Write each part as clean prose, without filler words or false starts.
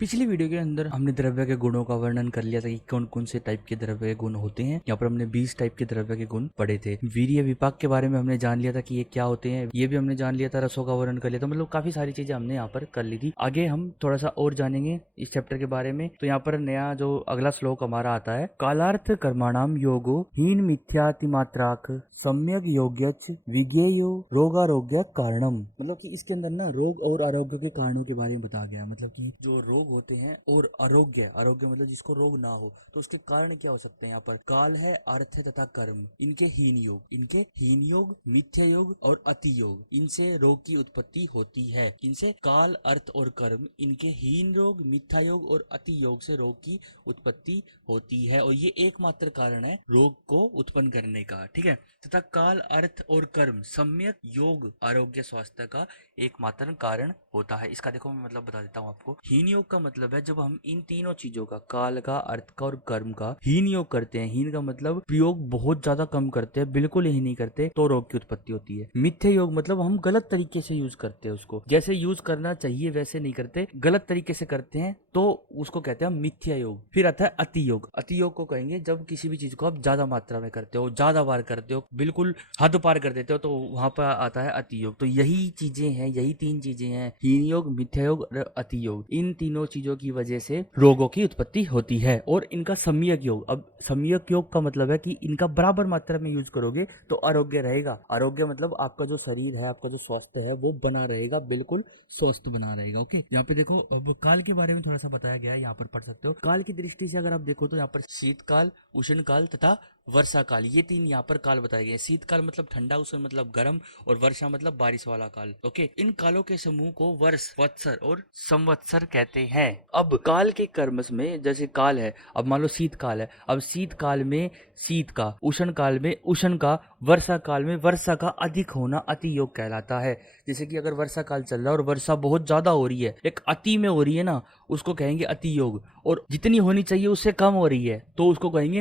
पिछली वीडियो के अंदर हमने द्रव्य के गुणों का वर्णन कर लिया था कि कौन कौन से टाइप के द्रव्य के गुण होते हैं। यहाँ पर हमने 20 टाइप के द्रव्य के गुण पढ़े थे। वीर्य विपाक के बारे में हमने जान लिया था कि ये क्या होते हैं, ये भी हमने जान लिया था। रसों का वर्णन कर लिया था, मतलब काफी सारी चीजें हमने यहाँ पर कर ली थी। आगे हम थोड़ा सा और जानेंगे इस चैप्टर के बारे में। तो यहाँ पर नया जो अगला श्लोक हमारा आता है, कालार्थ कर्माणाम योगो हीन मिथ्यातिमात्राक सम्यक योग्यच विज्ञेयो रोगारोग्य कारणम। मतलब कि इसके अंदर ना रोग और आरोग्य के कारणों के बारे में बताया गया। मतलब कि जो रोग होते हैं और आरोग्य, आरोग्य मतलब जिसको रोग ना हो, तो उसके कारण क्या हो सकते हैं। यहाँ पर काल है, अर्थ है तथा कर्म, इनके हीन योग, मिथ्या योग और अति योग, इनसे रोग की उत्पत्ति होती है। इनसे काल, अर्थ और कर्म, इनके हीन योग, मिथ्या योग और अति योग से रोग की उत्पत्ति होती है, और ये एकमात्र कारण है रोग को उत्पन्न करने का। ठीक है। तथा काल, अर्थ और कर्म सम्यक योग आरोग्य स्वास्थ्य का एकमात्र कारण होता है। इसका देखो मैं मतलब बता देता हूँ आपको। हीन योग का मतलब है जब हम इन तीनों चीजों का, काल का, अर्थ का और कर्म का हीन योग करते हैं। हीन का मतलब प्रयोग बहुत ज्यादा कम करते हैं, बिल्कुल ही नहीं करते, तो रोग की उत्पत्ति होती है। मिथ्या योग मतलब हम गलत तरीके से यूज करते हैं उसको, जैसे यूज करना चाहिए वैसे नहीं करते, गलत तरीके से करते हैं, तो उसको कहते हैं मिथ्या योग। फिर आता है अति योग। अति योग को कहेंगे जब किसी भी चीज को आप ज्यादा मात्रा में करते हो, ज्यादा बार करते हो, बिल्कुल हद पार कर देते हो, तो वहां पर आता है अति योग। तो यही चीजें हैं, यही तीन चीजें हैं, हीन योग, मिथ्या योग और अति योग। इन तीनों चीजों की वजह से रोगों की उत्पत्ति होती है। और इनका सम्यक योग, अब सम्यक योग का मतलब है कि इनका बराबर मात्रा में यूज करोगे तो आरोग्य रहेगा। आरोग्य मतलब आपका जो शरीर है, आपका जो स्वास्थ्य है वो बना रहेगा, बिल्कुल स्वस्थ बना रहेगा। ओके, यहाँ पे देखो अब काल के बारे में थोड़ा सा बताया गया है, यहाँ पर पढ़ सकते हो। काल की दृष्टि से अगर आप देखो तो यहाँ पर शीतकाल, उष्ण काल तथा वर्षा काल, ये तीन यहाँ पर काल बताए गए हैं। शीतकाल मतलब ठंडा, उष्ण मतलब गर्म, और वर्षा मतलब बारिश वाला काल। ओके, इन कालों के समूह को वर्ष, वत्सर और संवत्सर कहते हैं। अब काल के कर्मस में जैसे काल है, अब मान लो शीतकाल है, अब शीतकाल में शीत का, उष्ण काल में उष्ण का, वर्षा काल में वर्षा का अधिक होना अति योग कहलाता है। जैसे कि अगर वर्षा काल चल रहा है और वर्षा बहुत ज्यादा हो रही है, एक अति में हो रही है ना, उसको कहेंगे अति योग। और जितनी होनी चाहिए उससे कम हो रही है तो उसको कहेंगे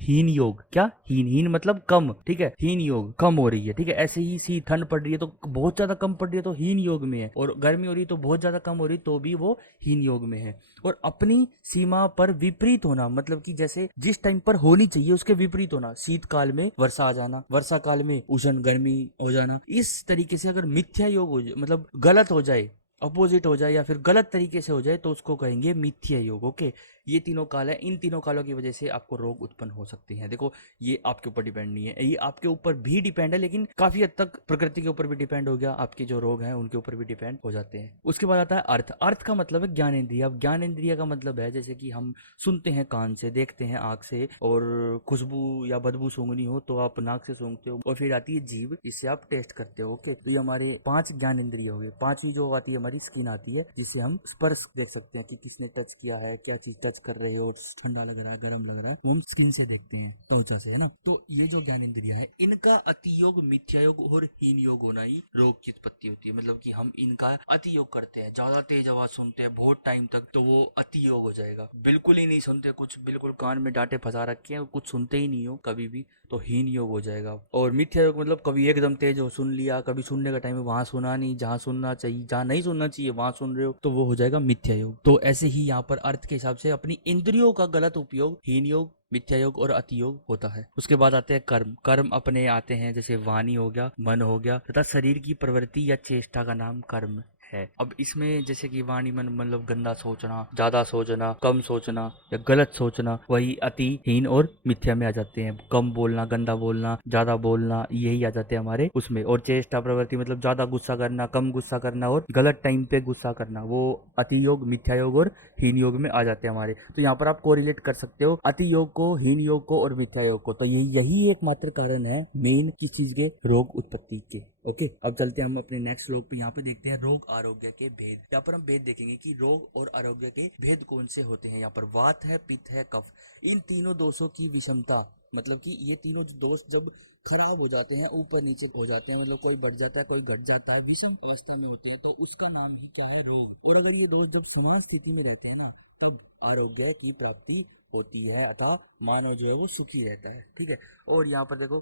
हीन योग। क्या? हीन, हीन मतलब कम। ठीक है, हीन योग, कम हो रही है। ठीक है, ऐसे ही सी ठंड पड़ रही है तो बहुत ज्यादा कम पड़ रही है तो हीन योग में है, और गर्मी हो रही है तो बहुत ज्यादा कम हो रही है तो भी वो हीन योग में है। और अपनी सीमा पर विपरीत होना, मतलब कि जैसे जिस टाइम पर होनी चाहिए उसके विपरीत होना, शीतकाल में वर्षा आ जाना, वर्षा काल में उष्ण गर्मी हो जाना। इस तरीके से अगर मिथ्या योग हो जाए, मतलब गलत हो जाए, अपोजिट हो जाए या फिर गलत तरीके से हो जाए, तो उसको कहेंगे मिथ्या योग। ओके, ये तीनों काल है, इन तीनों कालों की वजह से आपको रोग उत्पन्न हो सकते हैं। देखो, ये आपके ऊपर डिपेंड नहीं है, ये आपके ऊपर भी डिपेंड है, लेकिन काफी हद तक प्रकृति के ऊपर भी डिपेंड हो गया, आपके जो रोग हैं उनके ऊपर भी डिपेंड हो जाते हैं। उसके बाद आता है अर्थ। अर्थ का मतलब है ज्ञान इंद्रिय। अब ज्ञान इंद्रिय का मतलब है जैसे कि हम सुनते हैं कान से, देखते हैं आंख से, और खुशबू या बदबू सूंघनी हो तो आप नाक से सूंघते हो, और फिर आती है जीभ, जिससे आप टेस्ट करते हो। ओके, तो ये हमारे 5 ज्ञान इंद्रिय हो गए। पांचवी जो आती है हमारी स्किन आती है, जिससे हम स्पर्श देख सकते हैं कि किसने टच किया है, क्या चीज टच कर रहे हो, ठंडा लग रहा है, गर्म लग रहा है, वो हम स्किन से देखते हैं, त्वचा से, है ना। तो ये जो ज्ञान इंद्रिया है, इनका अति योग, मिथ्या योग और हीन योग होना ही रोग की उत्पत्ति होती है। मतलब कि हम इनका अति योग करते हैं, ज्यादा तेज आवाज सुनते हैं बहुत टाइम तक, तो वो अति योग हो जाएगा। बिल्कुल ही नहीं सुनते कुछ, बिल्कुल कान में डांटे फंसा रखे हैं, कुछ सुनते ही नहीं हो कभी भी, तो हीन योग हो जाएगा। और मिथ्या योग मतलब कभी एकदम तेज हो, सुन लिया, कभी सुनने का टाइम है वहां सुना नहीं, जहां सुनना चाहिए, जहां नहीं सुनना चाहिए वहां सुन रहे हो, तो वो हो जाएगा मिथ्या योग। तो ऐसे ही यहाँ पर अर्थ के हिसाब से अपनी इंद्रियों का गलत उपयोग हीन योग, मिथ्या योग और अति योग होता है। उसके बाद आते हैं कर्म। कर्म अपने आते हैं जैसे वाणी हो गया, मन हो गया, तथा शरीर की प्रवृत्ति या चेष्टा का नाम कर्म है। अब इसमें जैसे कि वाणी मन मतलब गंदा सोचना, ज्यादा सोचना, कम सोचना या गलत सोचना, वही अति, हीन और मिथ्या में आ जाते हैं। कम बोलना, गंदा बोलना, ज्यादा बोलना, यही आ जाते हैं हमारे उसमें। और चेष्टा प्रवृत्ति मतलब ज्यादा गुस्सा करना, कम गुस्सा करना और गलत टाइम पे गुस्सा करना, वो अति योग, मिथ्या योग और हीन योग में आ जाते हैं हमारे। तो यहाँ पर आप कोरिलेट कर सकते हो अति योग को, हीन योग को और मिथ्या योग को। तो यही एकमात्र कारण है मेन किस चीज के, रोग उत्पत्ति के। ओके, अब चलते हैं हम अपने नेक्स्ट श्लोक पे। यहाँ पे देखते हैं रोग आरोग्य के भेद। यहाँ पर हम भेद देखेंगे कि रोग और आरोग्य के भेद कौन से होते हैं। यहाँ पर वात है, पित्त है, कफ, इन तीनों दोषों की विषमता, मतलब कि ये तीनों दोष जब खराब हो जाते हैं, ऊपर नीचे हो जाते हैं, मतलब कोई बढ़ जाता है कोई घट जाता है, विषम अवस्था में होते हैं, तो उसका नाम ही क्या है, रोग। और अगर ये दोष जब समान स्थिति में रहते हैं ना, तब आरोग्य की प्राप्ति होती है, अतः मानव जो है वो सुखी रहता है। ठीक है, और यहाँ पर देखो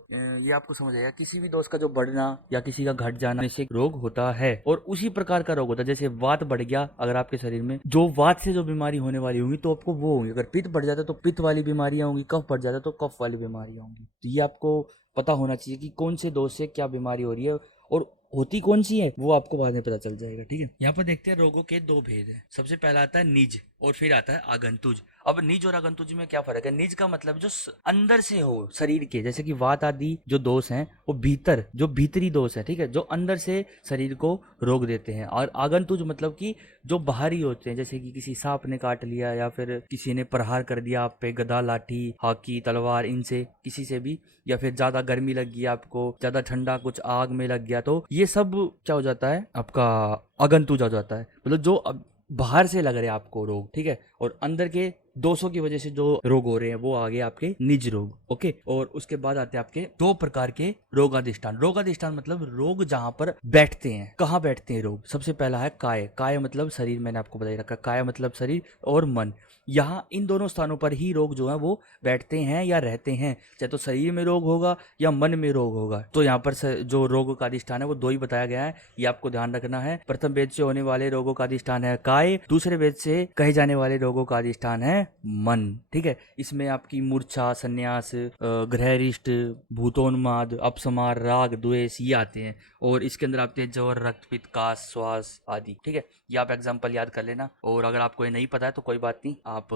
ये आपको समझ आएगा, किसी भी दोस्त का जो बढ़ना या किसी का घट जाना से रोग होता है, और उसी प्रकार का रोग होता है। जैसे वात बढ़ गया अगर आपके शरीर में, जो वात से जो बीमारी होने वाली होंगी तो आपको वो होंगी। अगर पित्त बढ़ जाता है तो पित्त वाली बीमारियां होंगी, कफ बढ़ जाता है तो कफ वाली बीमारियां होंगी। तो ये आपको पता होना चाहिए कि कौन से दोष से क्या बीमारी हो रही है और होती कौन सी है, वो आपको बाद में पता चल जाएगा। ठीक है, यहाँ पर देखते हैं रोगों के दो भेद हैं। सबसे पहला आता है निज और फिर आता है आगंतुज। अब निज और आगंतुज में क्या फर्क है? निज का मतलब जो अंदर से हो शरीर के, जैसे कि वात आदि जो दोष हैं वो भीतर, जो भीतरी दोष है, ठीक है, जो अंदर से शरीर को रोग देते हैं। और आगंतुज मतलब कि जो बाहरी होते हैं, जैसे कि किसी सांप ने काट लिया या फिर किसी ने प्रहार कर दिया आप पे, गदा लाठी हॉकी तलवार इनसे किसी से भी, या फिर ज्यादा गर्मी लग गई आपको, ज्यादा ठंडा कुछ आग में लग गया, तो ये सब क्या हो जाता है आपका आगंतुज हो जाता है। मतलब जो बाहर से लग रहे हैं आपको रोग, ठीक है, और अंदर के दोषों की वजह से जो रोग हो रहे हैं वो आ गए आपके निज रोग। ओके, और उसके बाद आते हैं आपके दो प्रकार के रोगाधिष्ठान। रोगाधिष्ठान मतलब रोग जहां पर बैठते हैं। कहाँ बैठते हैं रोग? सबसे पहला है काय। काय मतलब शरीर, मैंने आपको बताया रखा, काय मतलब शरीर और मन। यहाँ इन दोनों स्थानों पर ही रोग जो है वो बैठते हैं या रहते हैं, चाहे तो शरीर में रोग होगा या मन में रोग होगा। तो यहाँ पर जो रोग का अधिष्ठान है वो दो ही बताया गया है, ये आपको ध्यान रखना है। प्रथम वेद से होने वाले रोगों का अधिष्ठान है काय, दूसरे वेद से कहे जाने वाले रोगों का अधिष्ठान है मन। ठीक है, इसमें आपकी मूर्छा, संन्यास, ग्रहरिष्ट, भूतोन्माद, अपसमार, राग, द्वेष ये आते हैं। और इसके अंदर आते हैं ज्वर, रक्त, पित्त, काश, श्वास आदि। ठीक है, ये आप एग्जाम्पल याद कर लेना, और अगर आपको ये नहीं पता है तो कोई बात नहीं, आप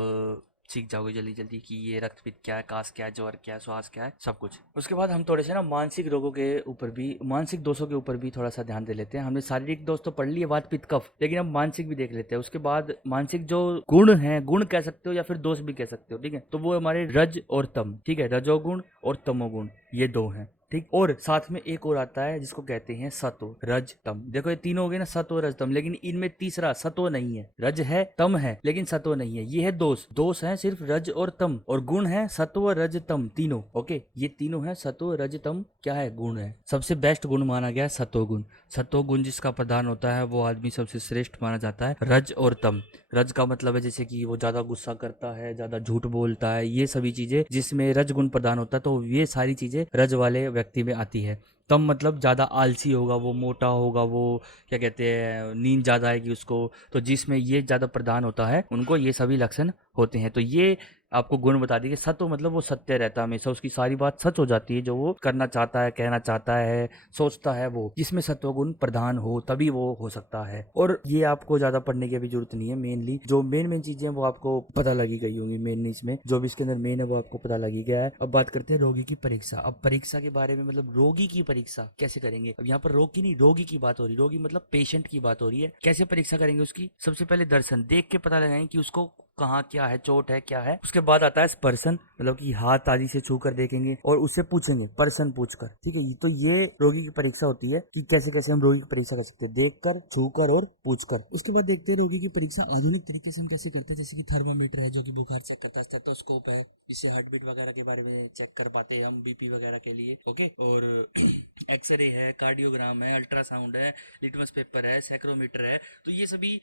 सीख जाओगे जल्दी जल्दी कि ये रक्त पित्त क्या है, काश क्या है, ज्वर क्या है, श्वास क्या है, सब कुछ। उसके बाद हम थोड़े से ना मानसिक रोगों के ऊपर भी, मानसिक दोषों के ऊपर भी थोड़ा सा ध्यान दे लेते हैं। हमने शारीरिक दोष तो पढ़ लिए, वात पित्त कफ, लेकिन हम मानसिक भी देख लेते हैं। उसके बाद मानसिक जो गुण है, गुण कह सकते हो या फिर दोष भी कह सकते हो, ठीक है, तो वो हमारे रज और तम। ठीक है, रजोगुण और तमोगुण ये दो हैं। ठीक, और साथ में एक और आता है जिसको कहते हैं सत्व, रज, तम। देखो ये तीनों हो गए ना, सत्व, रज, तम, लेकिन इनमें तीसरा सत्व नहीं है। रज है, तम है, लेकिन सत्व नहीं है। ये है दोष, दोष है सिर्फ रज और तम, और गुण है सत्व, रज, तम तीनों। ओके, ये तीनों है सत्व, रज, तम, क्या है? गुण है। सबसे बेस्ट गुण माना गया है सत्व गुण। सत्व गुण जिसका प्रधान होता है वो आदमी सबसे श्रेष्ठ माना जाता है। रज और तम, रज का मतलब है जैसे कि वो ज्यादा गुस्सा करता है, ज्यादा झूठ बोलता है, ये सभी चीजें जिसमें रज गुण प्रदान होता है, तो ये सारी चीजें रज वाले व्यक्ति में आती है। तम मतलब ज्यादा आलसी होगा, वो मोटा होगा, वो क्या कहते हैं, नींद ज्यादा आएगी उसको, तो जिसमें ये ज्यादा प्रदान होता है उनको ये सभी लक्षण होते हैं। तो ये आपको गुण बता दी कि सत्व मतलब वो सत्य रहता है हमेशा, उसकी सारी बात सच हो जाती है, जो वो करना चाहता है, कहना चाहता है, सोचता है, वो जिसमें सत्व गुण प्रधान हो तभी वो हो सकता है। और ये आपको ज्यादा पढ़ने की भी जरूरत नहीं है, मेनली जो मेन चीजें वो आपको पता लगी गई होंगी। मेन इसमें जो भी इसके अंदर मेन है वो आपको पता लगी गया है। अब बात करते हैं रोगी की परीक्षा। अब परीक्षा के बारे में, मतलब रोगी की परीक्षा कैसे करेंगे? अब यहाँ पर रोग की नहीं, रोगी की बात हो रही है। रोगी मतलब पेशेंट की बात हो रही है। कैसे परीक्षा करेंगे उसकी? सबसे पहले दर्शन देख के पता लगाएंगे कि उसको कहाँ क्या है, चोट है, क्या है। उसके बाद आता है स्पर्शन, मतलब कि हाथ आदि से छू कर देखेंगे और उससे पूछेंगे, पर्सन पूछकर। ठीक है, तो ये रोगी की परीक्षा होती है कि कैसे कैसे हम रोगी की परीक्षा कर सकते हैं, देखकर, छूकर और पूछकर। उसके बाद देखते हैं रोगी की परीक्षा आधुनिक तरीके से हम कैसे करते हैं, जैसे कि थर्मामीटर है जो कि बुखार चेक करता है, स्टेथोस्कोप है इससे हार्ट बीट वगैरह के बारे में चेक कर पाते हैं हम, बीपी वगैरह के लिए। ओके, और एक्सरे है, कार्डियोग्राम है, अल्ट्रासाउंड है, लिटमस पेपर है, सैक्रोमीटर है। तो ये सभी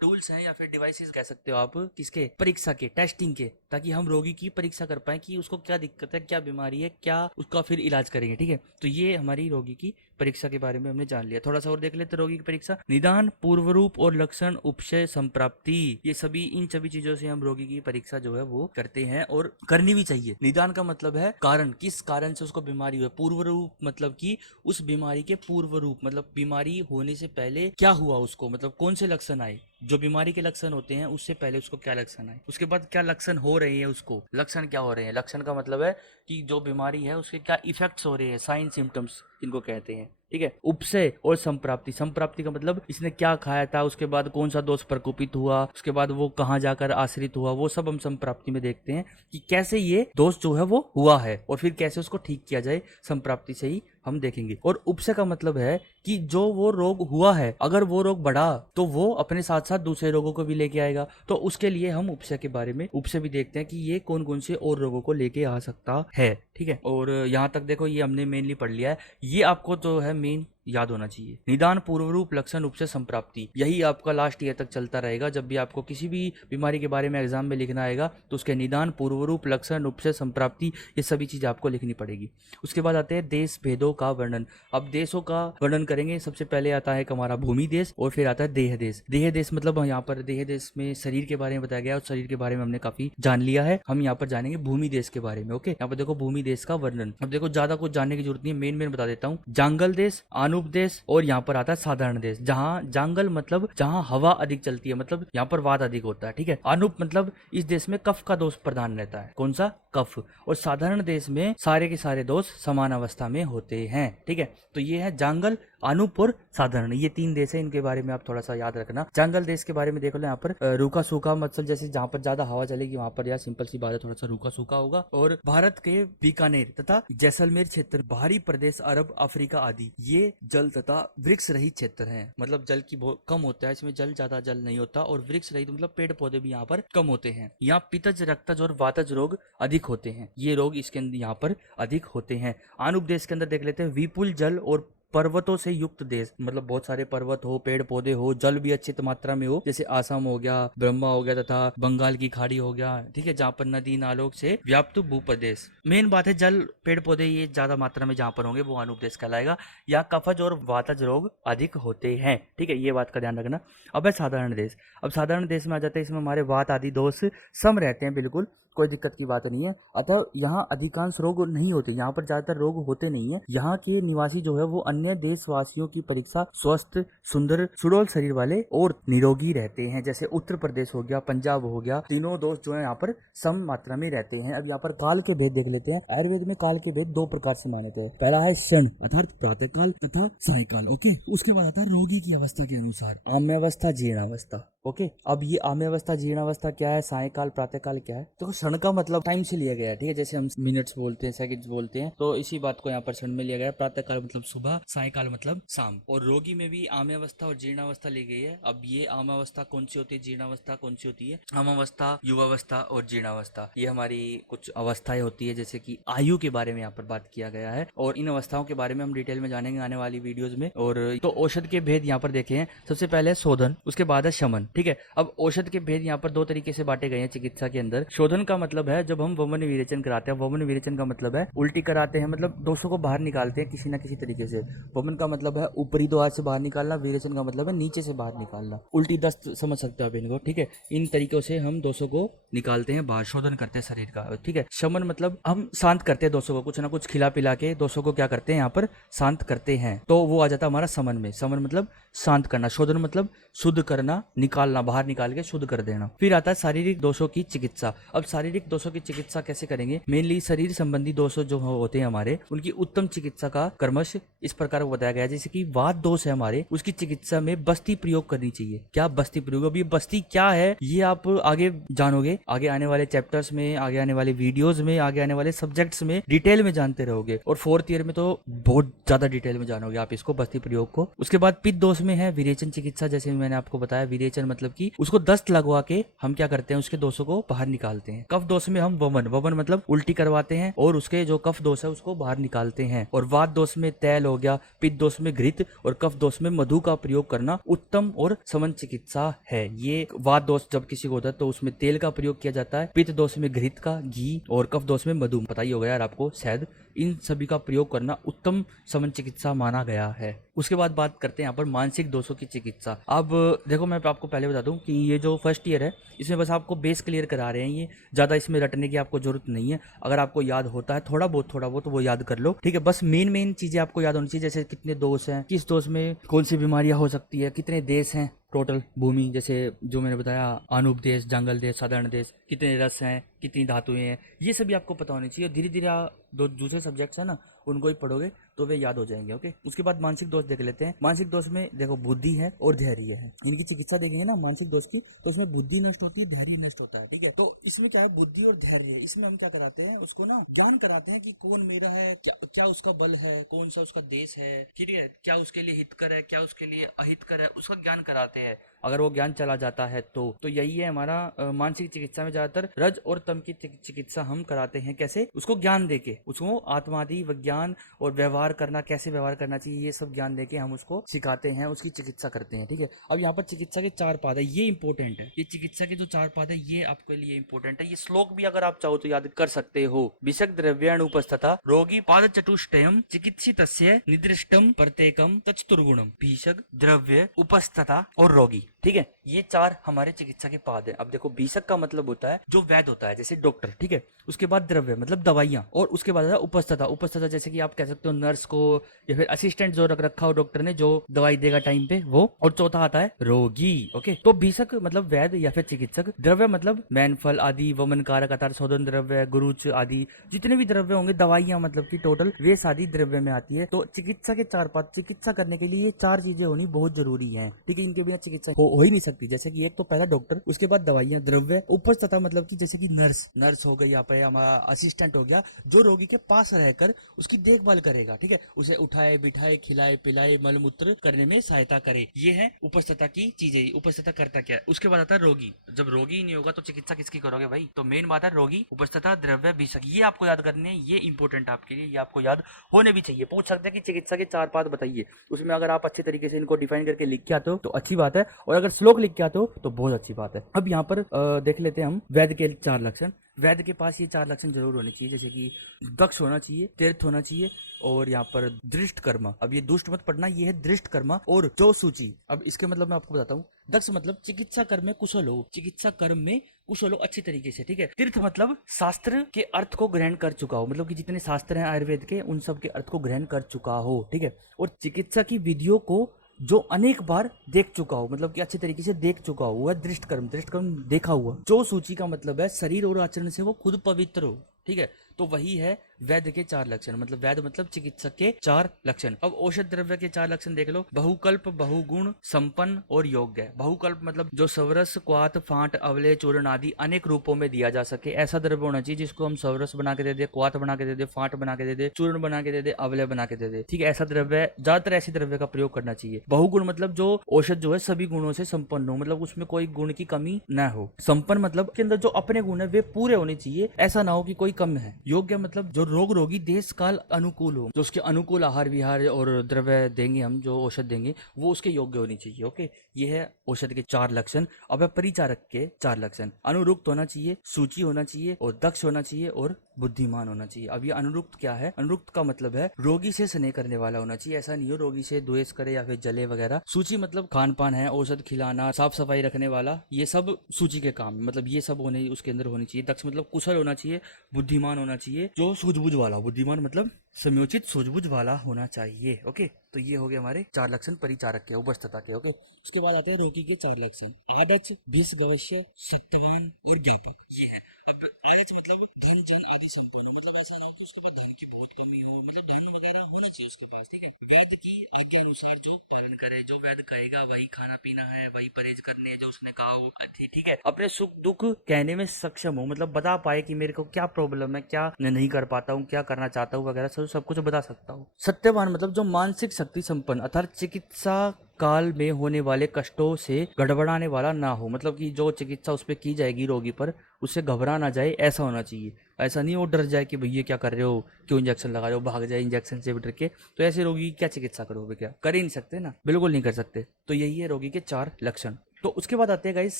टूल्स हैं या फिर डिवाइसेस कह सकते हो आप, किसके? परीक्षा के, टेस्टिंग के, ताकि हम रोगी की परीक्षा कर पाए कि उसको क्या दिक्कत है, क्या बीमारी है, क्या उसका फिर इलाज करेंगे। ठीक है, तो ये हमारी रोगी की परीक्षा के बारे में हमने जान लिया। थोड़ा सा और देख लेते रोगी की परीक्षा। निदान, पूर्व रूप और लक्षण, उपशय, संप्राप्ति, ये सभी, इन सभी चीजों से हम रोगी की परीक्षा जो है वो करते हैं और करनी भी चाहिए। निदान का मतलब है कारण, किस कारण से उसको बीमारी हुई। पूर्व रूप मतलब कि उस बीमारी के पूर्व रूप, मतलब बीमारी होने से पहले क्या हुआ उसको, मतलब कौन से लक्षण आए, जो बीमारी के लक्षण होते हैं उससे पहले उसको क्या लक्षण आए। उसके बाद क्या लक्षण हो रहे हैं, उसको लक्षण क्या हो रहे हैं। लक्षण का मतलब है कि जो बीमारी है उसके क्या इफेक्ट्स हो रहे हैं, साइन सिम्टम्स इनको कहते हैं। ठीक है, उपशय और संप्राप्ति। संप्राप्ति का मतलब इसने क्या खाया था, उसके बाद कौन सा दोष प्रकोपित हुआ, उसके बाद वो कहाँ जाकर आश्रित हुआ, वो सब हम संप्राप्ति में देखते हैं कि कैसे ये दोष जो है वो हुआ है और फिर कैसे उसको ठीक किया जाए, संप्राप्ति से ही हम देखेंगे। और उपशय का मतलब है कि जो वो रोग हुआ है, अगर वो रोग बढ़ा तो वो अपने साथ साथ दूसरे रोगों को भी लेके आएगा, तो उसके लिए हम उपशय के बारे में, उपशय भी देखते हैं कि ये कौन कौन से और रोगों को लेके आ सकता है। ठीक है, और यहाँ तक देखो ये हमने मेनली पढ़ लिया है। ये आपको जो है मेन याद होना चाहिए। निदान, पूर्व रूप, लक्षण, उपसर्ग, संप्राप्ति, यही आपका लास्ट ईयर तक चलता रहेगा। जब भी आपको किसी भी बीमारी के बारे में एग्जाम में लिखना आएगा तो उसके निदान, पूर्व रूप, लक्षण, उपसर्ग, संप्राप्ति, ये सभी चीजें आपको लिखनी पड़ेगी। उसके बाद आते हैं देश भेदों का वर्णन। अब देशों का वर्णन करेंगे। सबसे पहले आता है हमारा भूमि देश और फिर आता है देह देश। देह देश मतलब यहाँ पर देह देश में शरीर के बारे में बताया गया और शरीर के बारे में हमने काफी जान लिया है। हम यहाँ पर जानेंगे भूमि देश के बारे में। ओके, यहाँ पर देखो भूमि देश का वर्णन। अब देखो ज्यादा कुछ जानने की जरूरत नहीं है, मेन बता देता हूँ। जांगल देश, आनूप देश और यहाँ पर आता है साधारण देश। जहाँ जांगल मतलब जहाँ हवा अधिक चलती है, मतलब यहाँ पर वात अधिक होता है, ठीक है। आनूप मतलब इस देश में कफ का दोष प्रधान रहता है। कौन सा? कफ। और साधारण देश में सारे के सारे दोष समान अवस्था में होते हैं, ठीक है। तो ये है जांगल, अनूप और साधारण, ये 3 देश है। इनके बारे में आप थोड़ा सा याद रखना। जांगल देश के बारे में देख लो, यहाँ पर रूखा सूखा, मतलब जैसे जहाँ पर ज्यादा हवा चलेगी वहां पर यार सिंपल सी बात है, थोड़ा सा रूखा सूखा होगा। और भारत के बीकानेर तथा जैसलमेर क्षेत्र, बाहरी प्रदेश, अरब, अफ्रीका आदि ये जल तथा वृक्ष रहित क्षेत्र है। मतलब जल की बहुत कम होता है इसमें, ज्यादा जल नहीं होता। और वृक्ष रहित मतलब पेड़ पौधे भी यहाँ पर कम होते हैं। यहाँ पित्तज, रक्तज और वातज रोग अधिक होते हैं। ये रोग इसके अंदर यहाँ पर अधिक होते हैं। आनुप देश के अंदर देख लेते हैं। विपुल जल और पर्वतों से युक्त देश, मतलब बहुत सारे पर्वत हो, पेड़ पौधे हो, जल भी अच्छी मात्रा में हो, जैसे आसाम हो गया, ब्रह्मा हो गया तथा बंगाल की खाड़ी हो गया, ठीक है, जहाँ पर नदी नालों से व्याप्त भूप्रदेश। मेन बात है जल, पेड़ पौधे ये ज्यादा मात्रा में जहाँ पर होंगे वो आनुप देश कहलाएगा। यहाँ कफज और वातज रोग अधिक होते हैं, ठीक है, ये बात का ध्यान रखना। अब है साधारण देश। अब साधारण देश में आ जाते हैं, इसमें हमारे वात आदि दोष सम रहते हैं, बिल्कुल कोई दिक्कत की बात नहीं है। अतः यहाँ अधिकांश रोग नहीं होते, यहाँ पर ज्यादातर रोग होते नहीं है। यहाँ के निवासी जो है वो अन्य देशवासियों की परीक्षा स्वस्थ, सुंदर, सुडौल शरीर वाले और निरोगी रहते हैं। जैसे उत्तर प्रदेश हो गया, पंजाब हो गया, तीनों दोष जो है यहाँ पर सम मात्रा में रहते हैं। अब यहाँ पर काल के भेद देख लेते हैं। आयुर्वेद में काल के भेद 2 प्रकार से माने थे। पहला है क्षण अर्थात प्रातः काल तथा सायकाल। ओके, उसके बाद आता है रोगी की अवस्था के अनुसार आम्यावस्था, जीर्णावस्था। ओके, अब ये आम्यावस्था, जीर्णावस्था क्या है, सायकाल, प्रातःकाल क्या है? तो क्षण का मतलब टाइम से लिया गया है, ठीक है, जैसे हम मिनट्स बोलते हैं, सेकंड्स बोलते हैं, तो इसी बात को यहाँ पर क्षण में लिया गया है। प्रातःकाल मतलब सुबह, सायकाल मतलब शाम। और रोगी में भी आम्यावस्था और जीर्णावस्था ली गई है। अब ये आम्यावस्था कौन सी होती है, जीर्णावस्था कौन सी होती है? आम्यावस्था, युवावस्था और जीर्णावस्था, ये हमारी कुछ अवस्थाएं होती है, जैसे कि आयु के बारे में यहाँ पर बात किया गया है। और इन अवस्थाओं के बारे में हम डिटेल में जानेंगे आने वाली वीडियोज में। और तो औषध के भेद यहाँ पर देखे हैं। सबसे पहले शोधन, उसके बाद है शमन, ठीक है। अब औषध के भेद यहाँ पर 2 तरीके से बांटे गए हैं चिकित्सा के अंदर। शोधन का मतलब है जब हम वमन विरेचन कराते हैं। वमन विरेचन का मतलब है उल्टी कराते हैं, मतलब दोषों को बाहर निकालते हैं किसी ना किसी तरीके से। वमन का मतलब है ऊपरी द्वार से बाहर निकालना, विरेचन का मतलब है नीचे से बाहर निकालना। उल्टी दस्त समझ सकते हो आप इनको, ठीक है। इन तरीकों से हम दोषों को निकालते हैं बाहर, शोधन करते हैं शरीर का, ठीक है। शमन मतलब हम शांत करते हैं दोषों को, कुछ ना कुछ खिला पिला के दोषों को क्या करते हैं यहाँ पर शांत करते हैं, तो वो आ जाता है हमारा समन में। समन मतलब शांत करना, शोधन मतलब शुद्ध करना, निकालना, बाहर निकाल के शुद्ध कर देना। फिर आता है शारीरिक दोषों की चिकित्सा। अब शारीरिक दोषों की चिकित्सा कैसे करेंगे? मेनली शरीर संबंधी दोष जो होते हैं हमारे, उनकी उत्तम चिकित्सा का क्रमश इस प्रकार बताया गया है। जैसे कि वात दोष है हमारे, उसकी चिकित्सा में बस्ती प्रयोग करनी चाहिए। क्या बस्ती प्रयोग? अब ये बस्ती क्या है ये आप आगे जानोगे, आगे आने वाले चैप्टर्स में, आगे आने वाले वीडियोज में, आगे आने वाले सब्जेक्ट्स में डिटेल में जानते रहोगे। और 4th ईयर में तो बहुत ज्यादा डिटेल में जानोगे आप इसको, बस्ती प्रयोग को। उसके बाद पित्त दोष में है विरेचन चिकित्सा। जैसे मैंने आपको बताया, विरेचन मतलब कि उसको दस्त लगवा के हम क्या करते हैं, उसके दोषों को बाहर निकालते हैं। कफ दोष में हम वमन, वमन मतलब उल्टी करवाते हैं और उसके जो कफ दोष है उसको बाहर निकालते हैं। और वात दोष में तैल हो गया, पित्त दोष में घृत और कफ दोष में मधु का प्रयोग करना उत्तम और समन चिकित्सा है। ये वात दोष जब किसी को होता है तो उसमें तेल का प्रयोग किया जाता है, पित्त दोष में घृत का, घी, और कफ दोष में मधु, पता ही होगा यार आपको शायद। इन सभी का प्रयोग करना उत्तम समन चिकित्सा माना गया है। उसके बाद बात करते हैं यहाँ पर मानसिक दोषों की चिकित्सा। अब देखो मैं आपको पहले बता दूं कि ये जो 1st ईयर है इसमें बस आपको बेस क्लियर करा रहे हैं, ये ज्यादा इसमें रटने की आपको जरूरत नहीं है। अगर आपको याद होता है थोड़ा बहुत तो वो याद कर लो, ठीक है। बस मेन चीजें आपको याद होनी चाहिए, जैसे कितने दोष हैं, किस दोष में कौन सी बीमारियां हो सकती है, कितने देश हैं टोटल भूमि, जैसे जो मैंने बताया आनूप देश, जंगल देश, साधारण देश, कितने रस हैं, कितनी धातुएं हैं, ये सभी आपको पता होनी चाहिए। धीरे धीरे दो दूसरे सब्जेक्ट्स है ना उनको ही पढ़ोगे तो वे याद हो जाएंगे, ओके। उसके बाद मानसिक दोष देख लेते हैं। मानसिक दोष में देखो बुद्धि है और धैर्य है, इनकी चिकित्सा देखेंगे ना मानसिक दोष की, तो इसमें बुद्धि नष्ट होती है, धैर्य नष्ट होता है, ठीक है। तो इसमें क्या है, बुद्धि और धैर्य, इसमें हम क्या कराते हैं, उसको ना ज्ञान कराते हैं कि कौन मेरा है, क्या उसका बल है, कौन सा उसका देश है, ठीक है, क्या उसके लिए हितकर है, क्या उसके लिए अहितकर है, उसका ज्ञान कराते हैं। अगर वो ज्ञान चला जाता है तो यही है हमारा मानसिक चिकित्सा में ज्यादातर रज और तम की चिकित्सा हम कराते हैं। कैसे? उसको ज्ञान देके, उसको आत्मादि, विज्ञान और व्यवहार व्यवहार करना, कैसे व्यवहार करना चाहिए, ये सब ज्ञान देके हम उसको सिखाते हैं, उसकी चिकित्सा करते हैं। ठीक है, अब यहाँ पर चिकित्सा के 4 पाद है, ये इंपॉर्टेंट है। ये चिकित्सा के जो 4 पाद है ये आपके लिए इंपॉर्टेंट है। ये श्लोक भी अगर आप चाहो तो याद कर सकते हो। विषक द्रव्यानुपस्थता रोगी पाद चतुष्टयम चिकित्सितस्य निर्दिष्टम प्रत्येकम तचतुर्गुणम। भीषक, द्रव्य, उपस्थता और रोगी। ठीक है, ये 4 हमारे चिकित्सा के पाद है। अब देखो, भीषक का मतलब होता है जो वैद्य होता है, जैसे डॉक्टर। ठीक है, उसके बाद द्रव्य मतलब दवाइयां, और उसके बाद उपस्थता। उपस्थता जैसे कि आप कह सकते हो नर्स को, या फिर असिस्टेंट जो रख रखा हो डॉक्टर ने, जो दवाई देगा टाइम पे, वो। और चौथा आता है रोगी। ओके, तो भीषक मतलब वैद्य या फिर चिकित्सक। द्रव्य मतलब मैनफल आदि, वमन कारक, अतार शोधन द्रव्य, गुरुच आदि, जितने भी द्रव्य होंगे, दवाइयां मतलब की टोटल, वे सारी द्रव्य में आती है। तो चिकित्सा के 4 पाद, चिकित्सा करने के लिए ये 4 चीजें होनी बहुत जरूरी है। ठीक है, इनके बिना चिकित्सा हो ही नहीं सकती। जैसे कि एक तो पहला डॉक्टर, उसके बाद दवाइयां, द्रव्य, उपस्थता मतलब कि जैसे कि नर्स हो गई, यहाँ पे हमारा असिस्टेंट हो गया, जो रोगी के पास रहकर उसकी देखभाल करेगा। ठीक है, उसे उठाए बिठाए, खिलाए पिलाए, मलमूत्र करने में सहायता करे। ये है उपस्थता की चीजें। उपस्थता करता क्या है? उसके बाद आता है रोगी। जब रोगी नहीं होगा तो चिकित्सा किसकी करोगे भाई? तो मेन बात है रोगी, उपस्थता, द्रव्य, भीषक। ये आपको याद करने हैं, ये इंपॉर्टेंट आपके लिए, ये आपको याद होने भी चाहिए। पूछ सकते हैं कि चिकित्सा के 4 पाद बताइए, उसमें अगर आप अच्छे तरीके से इनको डिफाइन करके लिख के आते हो तो अच्छी बात है, और अगर श्लोक लिख के आते हो तो बहुत अच्छी बात है। अब यहाँ पर देख लेते हैं हम वैद्य के 4 लक्षण। वैद्य के पास ये 4 लक्षण जरूर होने चाहिए, जैसे कि दक्ष होना चाहिए, तीर्थ होना चाहिए, और यहाँ पर दृष्ट कर्म। अब ये दुष्ट मत पढ़ना, ये है दृष्ट कर्म और जो सूची। अब इसके मतलब मैं आपको बताता हूँ। दक्ष मतलब चिकित्सा कर्म में कुशल हो, चिकित्सा कर्म में कुशल हो अच्छी तरीके से। ठीक है, तीर्थ मतलब शास्त्र के अर्थ को ग्रहण कर चुका हो, मतलब कि जितने शास्त्र हैं आयुर्वेद के, उन सब के अर्थ को ग्रहण कर चुका हो। ठीक है, और चिकित्सा की विधियों को जो अनेक बार देख चुका हो, मतलब कि अच्छे तरीके से देख चुका हो, वह दृष्ट कर्म। दृष्ट कर्म देखा हुआ। जो सूची का मतलब है शरीर और आचरण से वो खुद पवित्र हो। ठीक है, तो वही है वैद्य के 4 लक्षण। मतलब वैद्य मतलब चिकित्सक के 4 लक्षण। अब औषध द्रव्य के 4 लक्षण देख लो। बहुकल्प, बहुगुण, संपन्न और योग्य। बहुकल्प मतलब जो सवरस, क्वाथ, फांट, अवले, चूर्ण आदि अनेक रूपों में दिया जा सके, ऐसा द्रव्य होना चाहिए जिसको हम सवरस बना के दे दे, क्वाथ बना के दे दे, फांट बना के दे दे, चूर्ण बना के दे दे, अवले बना के दे दे। ठीक है, ऐसा द्रव्य, ज्यादातर ऐसे द्रव्य का प्रयोग करना चाहिए। बहुगुण मतलब जो औषध जो है सभी गुणों से संपन्न हो, मतलब उसमें कोई गुण की कमी न हो। संपन्न मतलब के अंदर जो अपने गुण है वे पूरे होने चाहिए, ऐसा ना हो कि कोई कम है। योग्य मतलब जो रोग रोगी देश काल अनुकूल हो, जो उसके अनुकूल आहार विहार और द्रव्य देंगे हम, जो औषध देंगे वो उसके योग्य होनी चाहिए। ओके, ये है औषध के 4 लक्षण। अब है परिचारक के 4 लक्षण। अनुरुक्त होना चाहिए, सूची होना चाहिए, और दक्ष होना चाहिए, और बुद्धिमान होना चाहिए। अब ये अनुरुक्त क्या है? अनुरुक्त का मतलब है रोगी से स्नेह करने वाला होना चाहिए, ऐसा नहीं हो रोगी से द्वेष करे या फिर जले वगैरह। सूची मतलब खान पान है, औषध खिलाना, साफ सफाई रखने वाला, ये सब सूची के काम, मतलब ये सब होने उसके अंदर होनी चाहिए। दक्ष मतलब कुशल होना चाहिए, बुद्धिमान होना चाहिए, जो सूझबूझ वाला। बुद्धिमान मतलब समयोचित सूझबूझ वाला होना चाहिए। ओके, तो ये हो गए हमारे 4 लक्षण परिचारक के, उपस्थता के। ओके, उसके बाद आते हैं रोगी के 4 लक्षण। आदच, भिष, गवश्य, सत्यवान और ज्ञापक। ये है। अब आयच मतलब धन जन आदि संपन्न, मतलब ऐसा ना हो कि उसके पास धन की बहुत कमी हो, मतलब धन वगैरह होना चाहिए उसके पास। ठीक है, वैद्य की आज्ञा अनुसार जो पालन करे, जो वैद्य कहेगा वही खाना पीना है, वही परहेज करने है जो उसने कहा हो। ठीक है, अपने सुख दुख कहने में सक्षम हो, मतलब बता पाए कि मेरे को क्या प्रॉब्लम है, क्या मैं नहीं कर पाता हूँ, क्या करना चाहता हूँ वगैरह, सब कुछ बता सकता हूँ। सत्यवान मतलब जो मानसिक शक्ति संपन्न, अर्थात चिकित्सा काल में होने वाले कष्टों से गड़बड़ाने वाला ना हो, मतलब कि जो चिकित्सा उस पर की जाएगी रोगी पर, उससे घबरा ना जाए, ऐसा होना चाहिए। ऐसा नहीं वो डर जाए कि भैया क्या कर रहे हो, क्यों इंजेक्शन लगा रहे हो, भाग जाए इंजेक्शन से भी डर के। तो ऐसे रोगी की क्या चिकित्सा करोगे? क्या कर ही नहीं सकते ना, बिल्कुल नहीं कर सकते। तो यही है रोगी के 4 लक्षण। तो उसके बाद आते हैं गाइस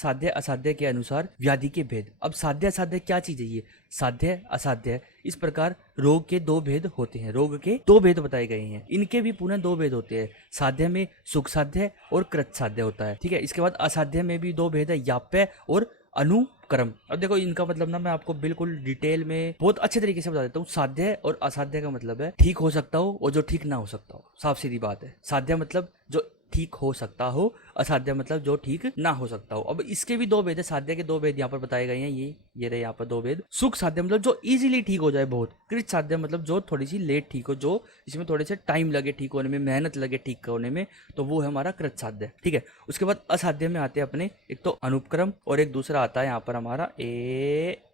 साध्य असाध्य के अनुसार व्याधि के भेद। अब साध्य असाध्य क्या चीज है? ये साध्य असाध्य, इस प्रकार रोग के 2 भेद होते हैं। रोग के 2 भेद बताए गए हैं, इनके भी पुनः 2 भेद होते हैं। साध्य में सुख साध्य और कृत साध्य होता है। ठीक है, इसके बाद असाध्य में भी 2 भेद है, याप्य और अनुक्रम। अब देखो इनका मतलब ना मैं आपको बिल्कुल डिटेल में बहुत अच्छे तरीके से बता देता हूँ। साध्य और असाध्य का मतलब है ठीक हो सकता हो और जो ठीक ना हो सकता हो, साफ सीधी बात है। साध्य मतलब जो ठीक हो सकता हो, असाध्य मतलब जो ठीक ना हो सकता हो। अब इसके भी 2 भेद है, साध्य के 2 भेद यहाँ पर बताए गए हैं। ये रहे यहाँ पर 2 भेद। सुख साध्य मतलब जो इजीली ठीक हो जाए बहुत। कृत साध्य मतलब जो थोड़ी सी लेट ठीक हो, जो इसमें थोड़े से टाइम लगे ठीक होने में, मेहनत लगे ठीक होने में, तो वो है हमारा कृत साध्य। ठीक है, उसके बाद असाध्य में आते हैं अपने, एक तो अनुपक्रम और एक दूसरा आता है यहाँ पर हमारा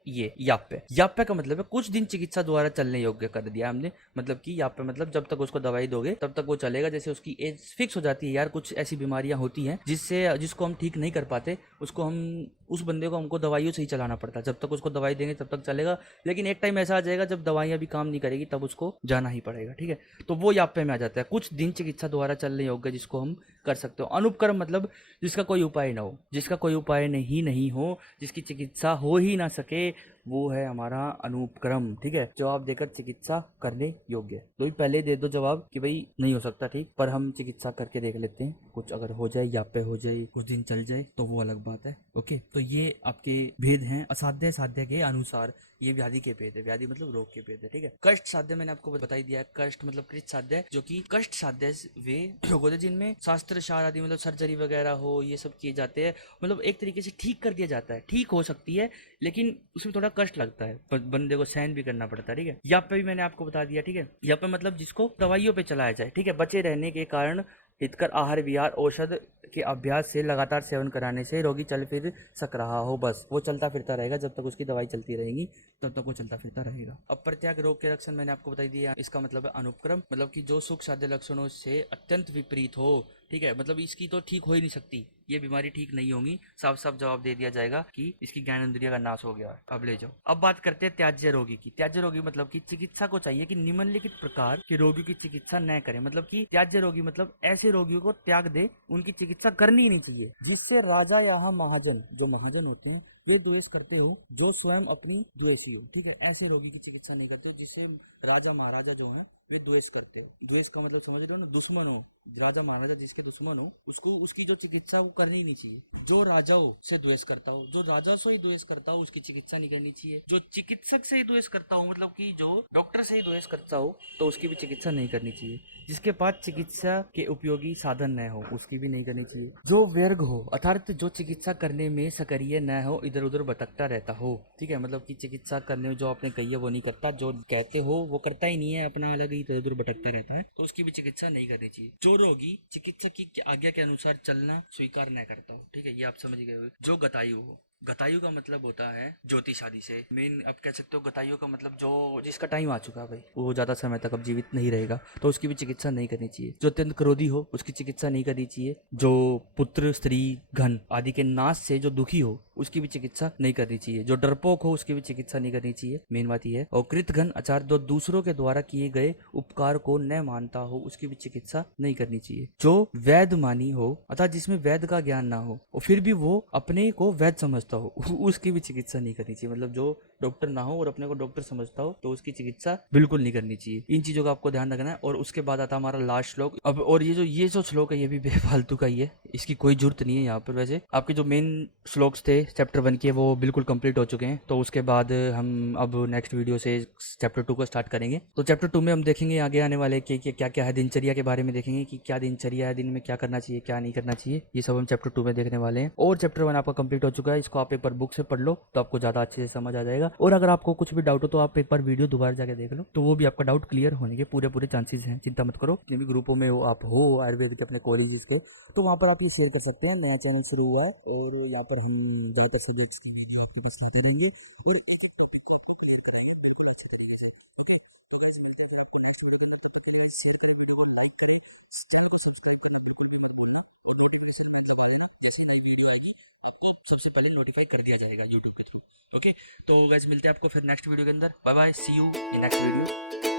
ये याप्य। याप्य का मतलब है कुछ दिन चिकित्सा द्वारा चलने योग्य कर दिया हमने, मतलब कि याप्य मतलब जब तक उसको दवाई दोगे तब तक वो चलेगा। जैसे उसकी एज फिक्स हो जाती है यार, कुछ ऐसी बीमारियां होती हैं हैं जिसको हम ठीक नहीं कर पाते, उसको हम उस बंदे को हमको दवाइयों से ही चलाना पड़ता है। जब तक उसको दवाई देंगे तब तक चलेगा, लेकिन एक टाइम ऐसा आ जाएगा जब दवाइयाँ भी काम नहीं करेगी, तब उसको जाना ही पड़ेगा। ठीक है, तो वो याप्पे में आ जाता है। कुछ दिन चिकित्सा द्वारा चलने योग्य जिसको हम कर सकते हो। अनुपक्रम मतलब जिसका कोई उपाय ना हो, जिसका कोई उपाय नहीं हो, जिसकी चिकित्सा हो ही ना सके, वो है हमारा अनुपक्रम। ठीक है, जवाब देकर चिकित्सा करने योग्य। तो पहले दे दो जवाब कि भाई नहीं हो सकता ठीक, पर हम चिकित्सा करके देख लेते हैं, कुछ अगर हो जाए, याप्पे हो जाए, कुछ दिन चल जाए तो वो अलग बात है। ओके, तो ये आपके भेद हैं असाध्य साध्य के अनुसार। ये व्याधि के भेद है, व्याधि मतलब रोग के भेद है। ठीक है, कष्ट साध्य मैंने आपको बता ही दिया है। कष्ट मतलब कृत साध्य, जो कि कष्ट साध्य वे रोग होते हैं जिनमें शास्त्र शार आदि मतलब सर्जरी वगैरह हो, ये सब किए जाते हैं। मतलब एक तरीके से ठीक कर दिया जाता है, ठीक हो सकती है लेकिन उसमें थोड़ा कष्ट लगता है, बंदे को सहन भी करना पड़ता है। ठीक है, यहाँ पे भी मैंने आपको बता दिया। ठीक है, यहाँ पे मतलब जिसको दवाइयों पे चलाया जाए। ठीक है, बचे रहने के कारण हितकर आहार विहार औषध के अभ्यास से लगातार सेवन कराने से रोगी चल फिर सक रहा हो, बस वो चलता फिरता रहेगा। जब तक उसकी दवाई चलती रहेगी तब तक वो चलता फिरता रहेगा। अब प्रत्याग रोग के लक्षण मैंने आपको बता दिया। इसका मतलब है अनुपक्रम, मतलब कि जो सुख साध्य लक्षणों से अत्यंत विपरीत हो। ठीक है, मतलब इसकी तो ठीक हो ही नहीं सकती, ये बीमारी ठीक नहीं होगी। साफ साफ जवाब दे दिया जाएगा कि इसकी ज्ञानेंद्रिय का नाश हो गया है। अब ले जाओ। अब बात करते हैं त्याज्य रोगी की। त्याज्य रोगी मतलब कि चिकित्सा को चाहिए कि निम्नलिखित प्रकार के रोगी की चिकित्सा न करें। मतलब कि त्याज्य रोगी मतलब ऐसे रोगियों को त्याग दे, उनकी चिकित्सा करनी ही नहीं चाहिए। जिससे राजा या महाजन, जो महाजन होते हैं वे द्वेष करते हो, जो स्वयं अपनी द्वेषी हो। ठीक है, ऐसे रोगी की चिकित्सा नहीं करते हो जिससे राजा महाराजा जो है वे द्वेष करते हो। द्वेष का मतलब समझ रहे हो ना, दुश्मन हो। राजा महाराजा जिसके दुश्मन हो उसको उसकी जो चिकित्सा वो करनी नहीं चाहिए। जो राजाओं से द्वेष करता हो, जो राजा से ही द्वेष करता हो, उसकी चिकित्सा नहीं करनी चाहिए। जो चिकित्सक से ही द्वेष करता हो, मतलब कि जो डॉक्टर से ही द्वेष करता हो, तो उसकी भी चिकित्सा नहीं करनी चाहिए। जिसके पास चिकित्सा के उपयोगी साधन न हो, उसकी भी नहीं करनी चाहिए। जो व्यर्ग हो अर्थात जो चिकित्सा करने में सक्रिय न हो, इधर उधर भटकता रहता हो। ठीक है, मतलब कि चिकित्सा करने में जो आपने कही है वो नहीं करता, जो कहते हो वो करता ही नहीं है, अपना अलग ही इधर उधर भटकता रहता है, तो उसकी भी चिकित्सा नहीं करनी चाहिए। जो रोगी चिकित्सक की आज्ञा के अनुसार चलना स्वीकार न करता हो। ठीक है, ये आप समझ गए हो। जो गतायु हो, गतायु का मतलब होता है ज्योतिष आदि से मेन, आप कह सकते हो गतायु का मतलब जो जिसका टाइम आ चुका है भाई, वो ज्यादा समय तक अब जीवित नहीं रहेगा, तो उसकी भी चिकित्सा नहीं करनी चाहिए। जो अत्यंत क्रोधी हो उसकी चिकित्सा नहीं करनी चाहिए। जो पुत्र स्त्री घन आदि के नाश से जो दुखी हो उसकी भी चिकित्सा नहीं करनी चाहिए। जो डरपोक हो उसकी भी चिकित्सा नहीं करनी चाहिए, मेन बात ये है। और कृतघ्न आचार जो दूसरों के द्वारा किए गए उपकार को न मानता हो, उसकी भी चिकित्सा नहीं करनी चाहिए। जो वैद्य मानी हो अर्थात जिसमें वैद्य का ज्ञान ना हो और फिर भी वो अपने को वैद्य समझता हो, उसकी भी चिकित्सा नहीं करनी चाहिए। मतलब जो डॉक्टर ना हो और अपने को डॉक्टर समझता हो, तो उसकी चिकित्सा बिल्कुल नहीं करनी चाहिए। इन चीजों का आपको ध्यान रखना है। और उसके बाद आता हमारा लास्ट श्लोक। अब और ये जो श्लोक है ये भी बेफालतू का ही है, इसकी कोई जरूरत नहीं है यहाँ पर। वैसे आपके जो मेन श्लोक्स थे चैप्टर 1 के वो बिल्कुल कंप्लीट हो चुके हैं, तो उसके बाद हम अब नेक्स्ट वीडियो से चैप्टर 2 को स्टार्ट करेंगे। तो चैप्टर 2 में हम देखेंगे आगे आने वाले कि क्या क्या है, दिनचर्या के बारे में देखेंगे कि क्या दिनचर्या है, दिन में क्या करना चाहिए क्या नहीं करना चाहिए, ये सब हम चैप्टर 2 में देखने वाले हैं। और चैप्टर 1 आपका कंप्लीट हो चुका है, इसको आप एक बार बुक से पढ़ लो तो आपको ज्यादा अच्छे से समझ आ जाएगा। और अगर आपको कुछ भी डाउट हो तो आप एक बार वीडियो दोबारा जाके देख लो, तो वो भी आपका डाउट क्लियर होने के पूरे चांसेस हैं। चिंता मत करो, जितने भी ग्रुपों में आप हो आयुर्वेद के अपने कॉलेजेस के, तो वहाँ पर आप ये शेयर कर सकते हैं। नया चैनल शुरू हुआ है और यहाँ पर हम बेहतर से वीडियो आपके पास लाते रहेंगे। और शेयर करें, वीडियो को लाइक करें, चैनल को सब्सक्राइब करना बिल्कुल भी मत भूलना और नोटिफिकेशन बेल दबा लेना। जैसे नई वीडियो आएगी आपको सबसे पहले नोटिफाई कर दिया जाएगा यूट्यूब के थ्रू। ओके, तो गाइस मिलते हैं आपको फिर नेक्स्ट वीडियो के अंदर। Bye bye, see you in next video.